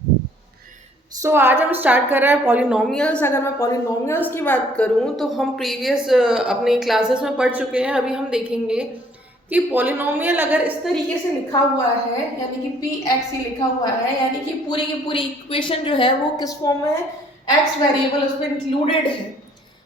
आज हम स्टार्ट कर रहे हैं पॉलिनोमियल्स। अगर मैं पॉलिनोमियल्स की बात करूं तो हम प्रीवियस अपने क्लासेस में पढ़ चुके हैं। अभी हम देखेंगे कि पॉलिनोमियल अगर इस तरीके से लिखा हुआ है, यानी कि पी एक्स ही लिखा हुआ है, यानी कि पूरी की पूरी इक्वेशन जो है वो किस फॉर्म में है, एक्स वेरिएबल उसमें इंक्लूडेड है,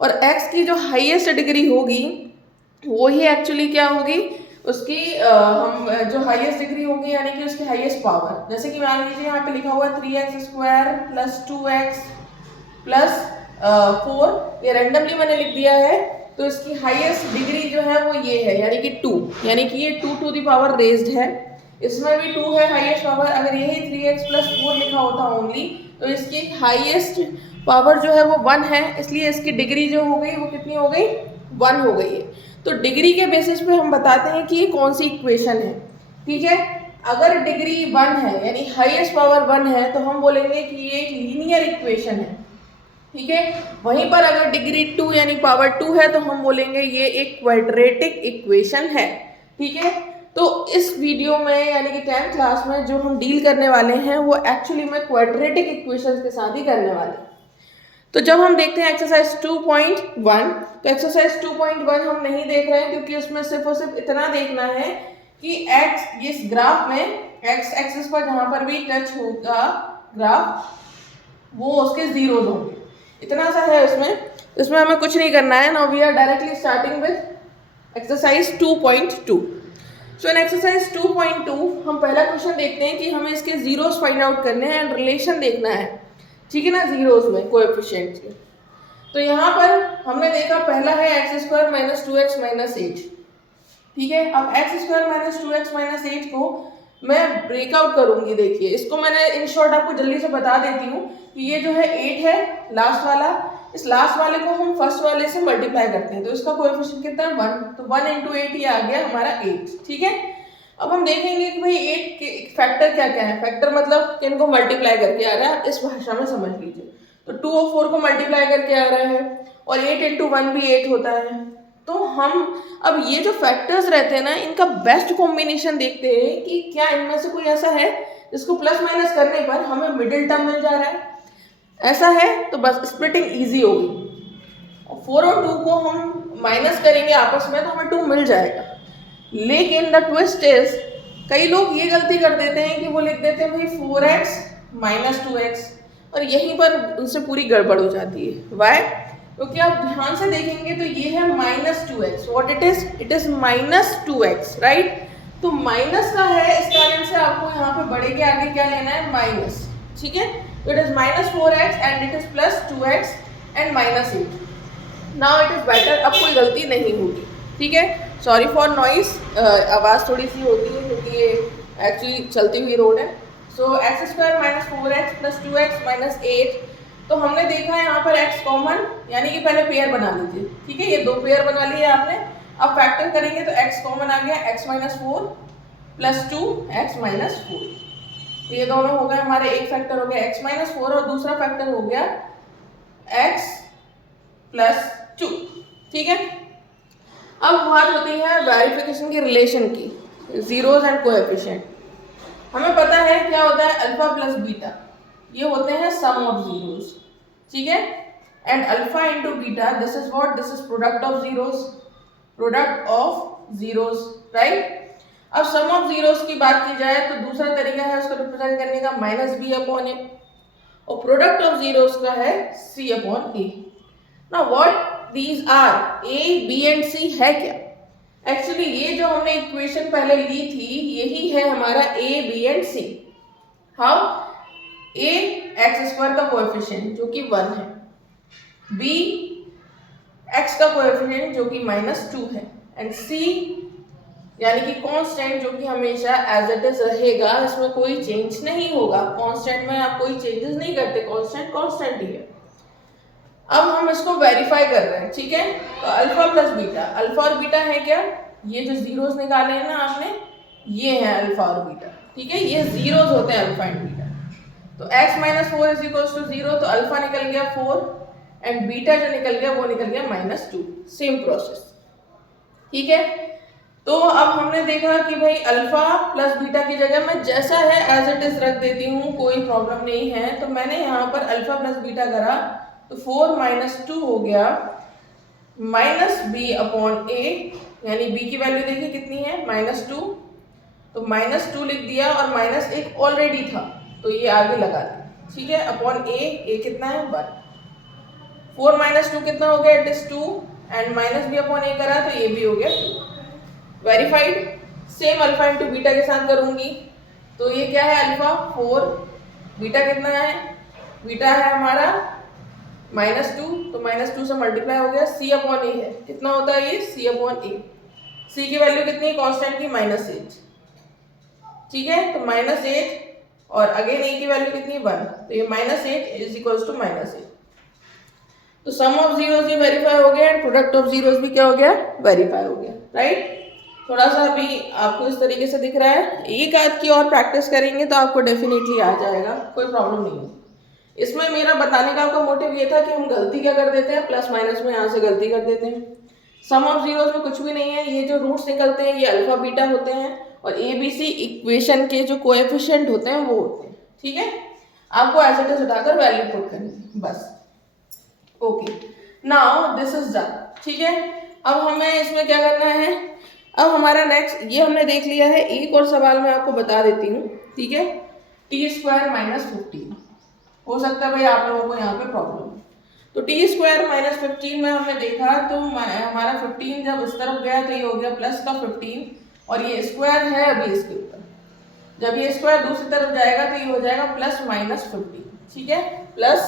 और एक्स की जो हाईएस्ट डिग्री होगी वो ही एक्चुअली क्या होगी, उसकी हम जो हाईएस्ट डिग्री होगी यानी कि उसकी हाईएस्ट पावर। जैसे कि मान लीजिए यहाँ पे लिखा हुआ है 3x² प्लस 2x प्लस 4, ये रैंडमली मैंने लिख दिया है। तो इसकी हाईएस्ट डिग्री जो है वो ये है, यानी कि 2, यानी कि ये 2 टू द पावर रेज्ड है। इसमें भी 2 है हाईएस्ट पावर। अगर यही 3x प्लस 4 लिखा होता ओनली तो इसकी हाईएस्ट पावर जो है वो 1 है, इसलिए इसकी डिग्री जो हो गई वो कितनी हो गई, 1 हो गई है। तो डिग्री के बेसिस पे हम बताते हैं कि ये कौन सी इक्वेशन है। ठीक है, अगर डिग्री 1 है यानी हाईएस्ट पावर 1 है तो हम बोलेंगे कि ये एक लीनियर इक्वेशन है। ठीक है, वहीं पर अगर डिग्री 2 यानी पावर 2 है तो हम बोलेंगे ये एक क्वाड्रेटिक इक्वेशन है। ठीक है, तो इस वीडियो में यानी कि 10th क्लास में जो हम डील करने वाले हैं वो एक्चुअली में क्वाड्रेटिक इक्वेशन के साथ ही करने वाले हैं। तो जब हम देखते हैं एक्सरसाइज 2.1, तो एक्सरसाइज 2.1 हम नहीं देख रहे हैं क्योंकि उसमें सिर्फ और सिर्फ इतना देखना है कि एक्स इस ग्राफ में एक्स एक्सिस पर जहां पर भी टच होगा ग्राफ वो उसके जीरोज होंगे, इतना सा है उसमें। इसमें हमें कुछ नहीं करना है। Now we are directly starting with exercise 2.2। So in exercise 2.2 हम पहला क्वेश्चन देखते हैं कि हमें इसके जीरोस फाइंड आउट करने हैं एंड रिलेशन देखना है। ठीक है ना, जीरोस में कोएफिशिएंट्स के। तो यहाँ पर हमने देखा पहला है x² माइनस 2x माइनस 8। ठीक है, अब x² माइनस 2x माइनस 8 को मैं ब्रेकआउट करूंगी। देखिए, इसको मैंने इन शॉर्ट आपको जल्दी से बता देती हूँ कि ये जो है 8 है लास्ट वाला, इस लास्ट वाले को हम फर्स्ट वाले से मल्टीप्लाई करते हैं तो इसका कोएफिशिएंट कितना है, 1। तो 1 इंटू 8 ये आ गया हमारा 8। ठीक है, अब हम देखेंगे कि भाई 8 के फैक्टर क्या क्या है। फैक्टर मतलब किनको मल्टीप्लाई करके आ रहा है, आप इस भाषा में समझ लीजिए। तो 2 और 4 को मल्टीप्लाई करके आ रहा है और 8 इंटू 1 भी 8 होता है। तो हम अब ये जो फैक्टर्स रहते हैं ना, इनका बेस्ट कॉम्बिनेशन देखते हैं कि क्या इनमें से कोई ऐसा है जिसको प्लस माइनस करने पर हमें मिडिल टर्म मिल जा रहा है। ऐसा है तो बस स्प्लिटिंग इजी होगी। 4 और 2 को हम माइनस करेंगे आपस में तो हमें 2 मिल जाएगा। लेकिन द ट्विस्ट इज, कई लोग ये गलती कर देते हैं कि वो लिख देते हैं भाई 4x माइनस 2x, और यहीं पर उनसे पूरी गड़बड़ हो जाती है। वाई? क्योंकि आप ध्यान से देखेंगे तो ये है minus 2x। What it is minus 2x, right. तो माइनस का है, इस कारण से आपको यहाँ पे बड़े के आगे क्या लेना है, माइनस। ठीक है, तो it is minus 4x and it is plus 2x and minus 8। Now it is better, अब कोई गलती नहीं होगी। ठीक है, सॉरी फॉर नॉइस, आवाज़ थोड़ी सी होती है क्योंकि ये एक्चुअली चलती हुई रोड है। सो x² minus 4x plus 2x minus 8। तो हमने देखा है यहाँ पर x कॉमन, यानी कि पहले पेयर बना लीजिए। ठीक है, ये 2 पेयर बना लिए आपने। अब फैक्टर करेंगे तो x कॉमन आ गया, x minus 4 plus 2 x minus 4। तो ये दोनों हो गए हमारे, एक फैक्टर हो गया x माइनस 4 और दूसरा फैक्टर हो गया x प्लस 2। ठीक है, अब बात होती है वेरिफिकेशन की रिलेशन की, जीरोस एंड कोएफिशिएंट। हमें पता है क्या होता है, अल्फा प्लस बीटा, ये होते हैं सम ऑफ जीरोस। ठीक है, and alpha into beta this is what, this is product of zeros, product of zeros, right. अब सम ऑफ जीरोस की बात की जाए तो दूसरा तरीका है उसको रिप्रेजेंट करने का, माइनस बी अपॉन ए, और प्रोडक्ट ऑफ जीरोस का है C upon A. Now what these are, A B and C है क्या? एक्चुअली ये जो हमने इक्वेशन पहले ली थी यही है हमारा A B and C. How? A x² का कोएफिशिएंट जो कि 1 है, बी x का कोएफिशिएंट जो कि माइनस 2 है, एंड सी यानी कि कांस्टेंट जो कि हमेशा एज इट इज रहेगा, इसमें कोई चेंज नहीं होगा। कांस्टेंट में आप कोई चेंजेस नहीं करते, कांस्टेंट कांस्टेंट ही है। अब हम इसको वेरीफाई कर रहे हैं। ठीक है, तो अल्फा प्लस बीटा, अल्फा और बीटा है क्या, ये जो जीरोस निकाले हैं ना आपने, ये है अल्फा और बीटा। ठीक है, ये जीरोस होते हैं अल्फा एंड बीटा। तो x minus 4 is equal to 0, तो अल्फा निकल गया 4 एंड बीटा जो निकल गया वो निकल गया माइनस 2। Same process. ठीक है, तो अब हमने देखा कि भाई अल्फा प्लस बीटा की जगह मैं जैसा है एज इट इज रख देती हूँ, कोई प्रॉब्लम नहीं है। तो मैंने यहाँ पर अल्फा प्लस बीटा करा तो 4 माइनस 2 हो गया माइनस बी अपॉन ए, यानी बी की वैल्यू देखिए कितनी है -2, तो -2 लिख दिया और माइनस एक ऑलरेडी था तो ये आगे लगा दिया, ठीक है, अपॉन ए कितना है 1। 4 माइनस 2 कितना हो गया, it is 2 and minus B upon A करा तो ये भी हो गया 2। Verified. Same alpha into beta के साथ करूंगी तो ये क्या है अल्फा 4, बीटा कितना है, बीटा है हमारा -2, तो -2 से मल्टीप्लाई हो गया, सी अपॉन ए है, कितना होता है ये सी अपॉन ए। सी की वैल्यू कितनी है कांस्टेंट की -8, ठीक है, तो -8 और अगेन ए की वैल्यू कितनी 1, तो ये -8 इज इक्वल्स टू -8। तो सम ऑफ जीरोस भी वेरीफाई हो गया एंड प्रोडक्ट ऑफ जीरोस भी क्या हो गया, वेरीफाई हो गया, राइट। थोड़ा सा अभी आपको इस तरीके से दिख रहा है, एक आध की और प्रैक्टिस करेंगे तो आपको डेफिनेटली आ जाएगा, कोई प्रॉब्लम नहीं है। इसमें मेरा बताने का आपका मोटिव ये था कि हम गलती क्या कर देते हैं, प्लस माइनस में यहाँ से गलती कर देते हैं। सम ऑफ जीरोस में कुछ भी नहीं है, ये जो रूट्स निकलते हैं ये अल्फा बीटा होते हैं और ए बी सी इक्वेशन के जो कोएफिशिएंट होते हैं वो होते हैं, ठीक है। आपको एज इट इज उठाकर वैल्यू पुट करनी है बस। Okay, now this is done, ठीक है। अब हमें इसमें क्या करना है, अब हमारा नेक्स्ट, ये हमने देख लिया है, एक और सवाल मैं आपको बता देती हूँ, ठीक है। टी स्क्वायर -15 हो सकता है भाई आप लोगों को यहाँ पे प्रॉब्लम। तो टी स्क्वायर -15 में हमने देखा तो हमारा 15 जब इस तरफ गया तो ये हो गया प्लस का 15 और ये स्क्वायर है अभी इसके ऊपर, जब ये स्क्वायर दूसरी तरफ जाएगा तो ये हो जाएगा प्लस -15, ठीक है, प्लस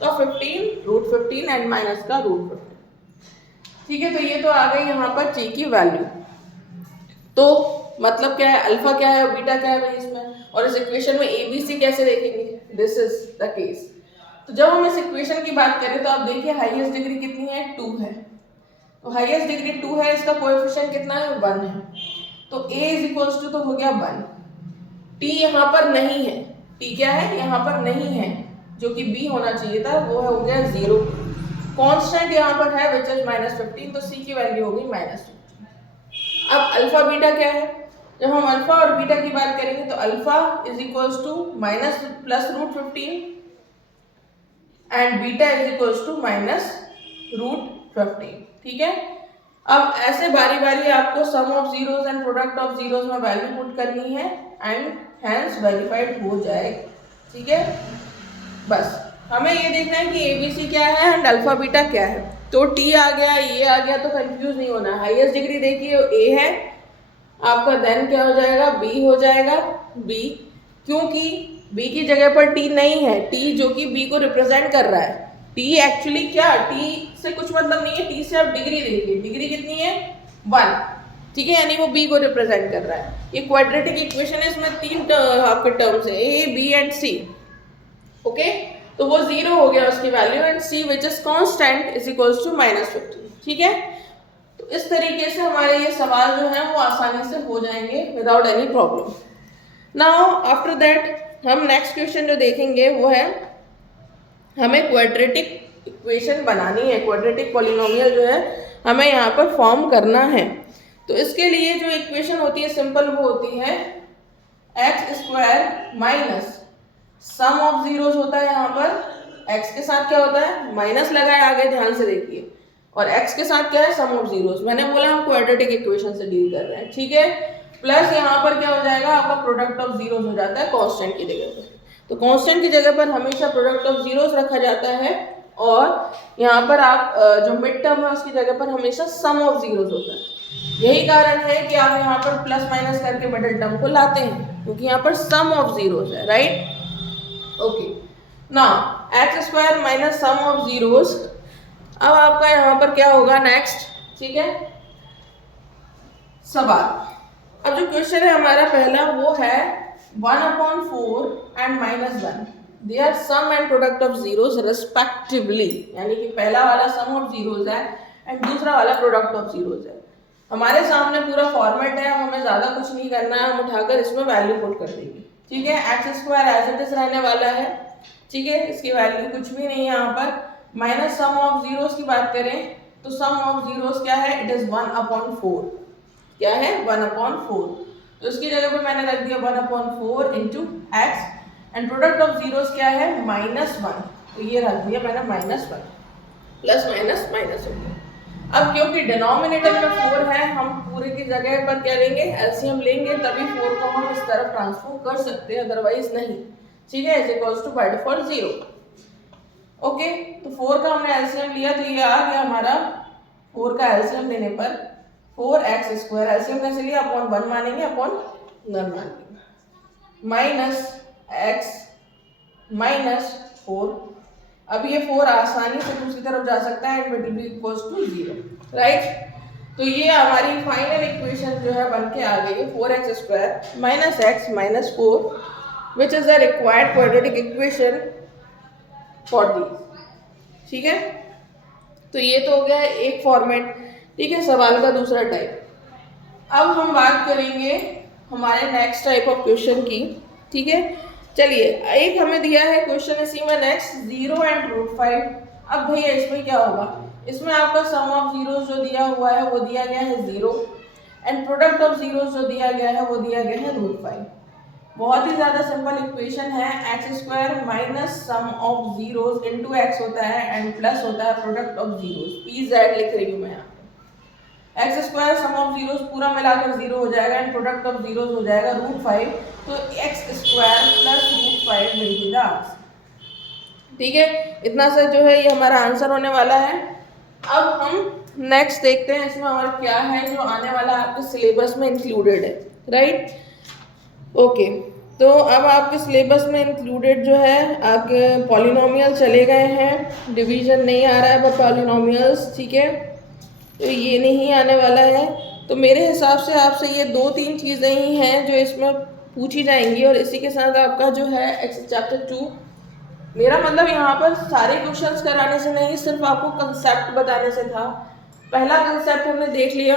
का 15 √15 एंड माइनस का √15, ठीक है। तो ये तो आ गई यहाँ पर टी की वैल्यू। तो मतलब क्या है, अल्फा क्या है, बीटा क्या है भाई इसमें, और इस इक्वेशन में ए बी सी कैसे देखेंगे, दिस इज द केस। तो जब हम इस इक्वेशन की बात करें तो आप देखिए हाईएस्ट डिग्री कितनी है, 2 है, तो हाईएस्ट डिग्री 2 है, इसका कोएफिशिएंट कितना है 1 है, तो a इज इक्वल्स टू तो हो गया 1। t यहाँ पर नहीं है, t क्या है यहाँ पर नहीं है, जो कि b होना चाहिए था वो है हो गया 0। कांस्टेंट यहाँ पर है विच इज -15, तो c की वैल्यू होगी -15। अब अल्फा बीटा क्या है, जब हम अल्फा और बीटा की बात करेंगे तो alpha is equals to minus plus √15 and beta is equals to -√15, ठीक है। अब ऐसे बारी बारी आपको sum of zeros and product of zeros में वैल्यू पुट करनी है एंड हेंस वेरीफाइड हो जाएगा, ठीक है। बस हमें ये देखना है कि एबीसी क्या है एंड अल्फा बीटा क्या है। तो टी आ गया, ये आ गया, तो कंफ्यूज नहीं होना। हाईएस्ट डिग्री देखिए ए है आपका, देन क्या हो जाएगा बी हो जाएगा, बी, क्योंकि बी की जगह पर टी नहीं है, टी जो कि बी को रिप्रेजेंट कर रहा है। टी एक्चुअली क्या, टी से कुछ मतलब नहीं है, टी से आप डिग्री देखिए, डिग्री कितनी है 1, ठीक है, यानी वो बी को रिप्रेजेंट कर रहा है। ये क्वाड्रेटिक इक्वेशन है, इसमें 3 आपके टर्म्स है, A B and C, okay. तो वो 0 हो गया उसकी value and c which is constant is equals to -15, ठीक है। तो इस तरीके से हमारे ये सवाल जो है वो आसानी से हो जाएंगे without any problem. Now after that हम नेक्स्ट क्वेश्चन जो देखेंगे वो है, हमें क्वाड्रेटिक इक्वेशन बनानी है, क्वाड्रेटिक पॉलिनोमियल जो है हमें यहाँ पर फॉर्म करना है। तो इसके लिए जो इक्वेशन होती है सिंपल वो होती है x² minus sum of zeros होता है, यहाँ पर x के साथ क्या होता है माइनस लगा है आगे, ध्यान से देखिए, और x के साथ क्या है सम ऑफ जीरोस। मैंने बोला हम क्वाड्रेटिक इक्वेशन से डील कर रहे हैं, ठीक है। प्लस यहाँ पर क्या हो जाएगा आपका प्रोडक्ट ऑफ जीरोस हो जाता है कांस्टेंट की जगह पर। तो कांस्टेंट की जगह पर हमेशा प्रोडक्ट ऑफ जीरोस रखा जाता है और यहाँ पर आप जो मिड टर्म है उसकी जगह पर हमेशा सम ऑफ जीरोस होता है। यही कारण है कि आप यहाँ पर प्लस माइनस करके मिडिल टर्म को लाते हैं, क्योंकि यहाँ पर सम ऑफ जीरोस है, right. Okay, now x² minus sum of zeros. अब आपका यहाँ पर क्या होगा नेक्स्ट, ठीक है, सवाल। अब जो क्वेश्चन है हमारा पहला वो है 1/4 and -1 they are sum and product of zeros respectively, यानी कि पहला वाला सम ऑफ जीरोस है एंड दूसरा वाला प्रोडक्ट ऑफ जीरोस है। हमारे सामने पूरा फॉर्मेट है, हमें ज्यादा कुछ नहीं करना है, हम उठाकर इसमें वैल्यू पुट कर देंगे, ठीक है। x² एज इट इज रहने वाला है, ठीक है, इसकी वैल्यू कुछ भी नहीं है यहाँ पर। माइनस सम ऑफ जीरोस की बात करें तो सम ऑफ जीरोस क्या है, इट इज 1/4, क्या है 1/4, तो इसकी जगह पे मैंने रख दिया 1/4 into x and product of zeros क्या है -1, तो ये रख दिया मैंने -1 प्लस माइनस माइनस हो गया। अब क्योंकि डिनोमिनेटर में 4 है हम पूरे की जगह पर क्या लेंगे एलसीएम लेंगे, तभी 4 को हम इस तरफ ट्रांसफॉर्म कर सकते हैं, अदरवाइज नहीं। ठीक है, is equals to by default 0। Okay, तो 4 का हमने एलसीएम लिया तो ये आ गया हमारा 4 का एलसीएम लेने पर 4x², एलसीएम कैसे लिया अपॉन 1 मानेंगे अपॉन नन मानेंगे, माइनस x माइनस 4। अब ये 4 आसानी से दूसरी तरफ जा सकता है and it will be equals to 0, right. तो ये हमारी फाइनल इक्वेशन जो है बन के आ गई 4x² minus x minus 4 which is the required quadratic equation for this. ठीक है, तो ये तो हो गया है एक फॉर्मेट। ठीक है, सवाल का दूसरा टाइप। अब हम बात करेंगे हमारे नेक्स्ट टाइप ऑफ क्वेश्चन की। ठीक है, चलिए एक हमें दिया है क्वेश्चन इसी में नेक्स्ट 0 एंड √5। अब भैया इसमें क्या होगा, इसमें आपका सम ऑफ जीरोस जो दिया हुआ है वो दिया गया है 0 एंड प्रोडक्ट ऑफ जीरोस जो दिया गया है वो दिया गया है √5। बहुत ही ज़्यादा सिंपल इक्वेशन है, x² minus sum of zeros into x होता है एंड प्लस होता है प्रोडक्ट ऑफ जीरोस। PZ लिख रही हूँ मैं यहाँ पे। x² सम ऑफ जीरोस पूरा मिलाकर 0 हो जाएगा एंड प्रोडक्ट ऑफ जीरोस हो जाएगा √5, तो x² plus √5 will be the answer. ठीक है, इतना सा जो है ये हमारा आंसर होने वाला है। अब हम नेक्स्ट देखते हैं इसमें और क्या है जो आने वाला आपके सिलेबस में इंक्लूडेड है, राइट। ओके, तो अब आपके सिलेबस में इंक्लूडेड जो है आपके पॉलिनोमियल चले गए हैं, डिवीजन नहीं आ रहा है पर पॉलिनोमियल्स। ठीक है, तो ये नहीं आने वाला है। तो मेरे हिसाब से आपसे ये 2-3 चीज़ें ही हैं जो इसमें पूछी जाएंगी और इसी के साथ आपका जो है चैप्टर 2, मेरा मतलब यहाँ पर सारे क्वेश्चंस कराने से नहीं, सिर्फ आपको कंसेप्ट बताने से था। पहला कंसेप्ट हमने देख लिया।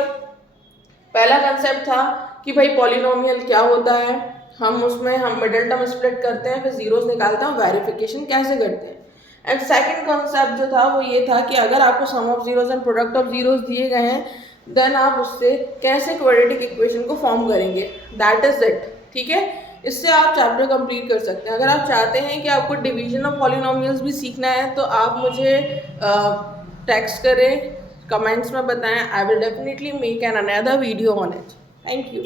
पहला कंसेप्ट था कि भाई पॉलिनोमियल क्या होता है, हम उसमें हम मिडिल टर्म स्प्लिट करते हैं, फिर जीरोस निकालते हैं, वेरिफिकेशन कैसे करते हैं। एंड सेकंड कॉन्सेप्ट जो था वो ये था कि अगर आपको sum of zeros and product of zeros दिए गए हैं देन आप उससे कैसे क्वाड्रेटिक इक्वेशन को फॉर्म करेंगे, दैट इज इट। ठीक है, इससे आप चैप्टर कंप्लीट कर सकते हैं। अगर आप चाहते हैं कि आपको डिवीजन ऑफ पॉलिनोमियल्स भी सीखना है तो आप मुझे टेक्स्ट करें, कमेंट्स में बताएं, I will definitely make an another video on it. Thank you.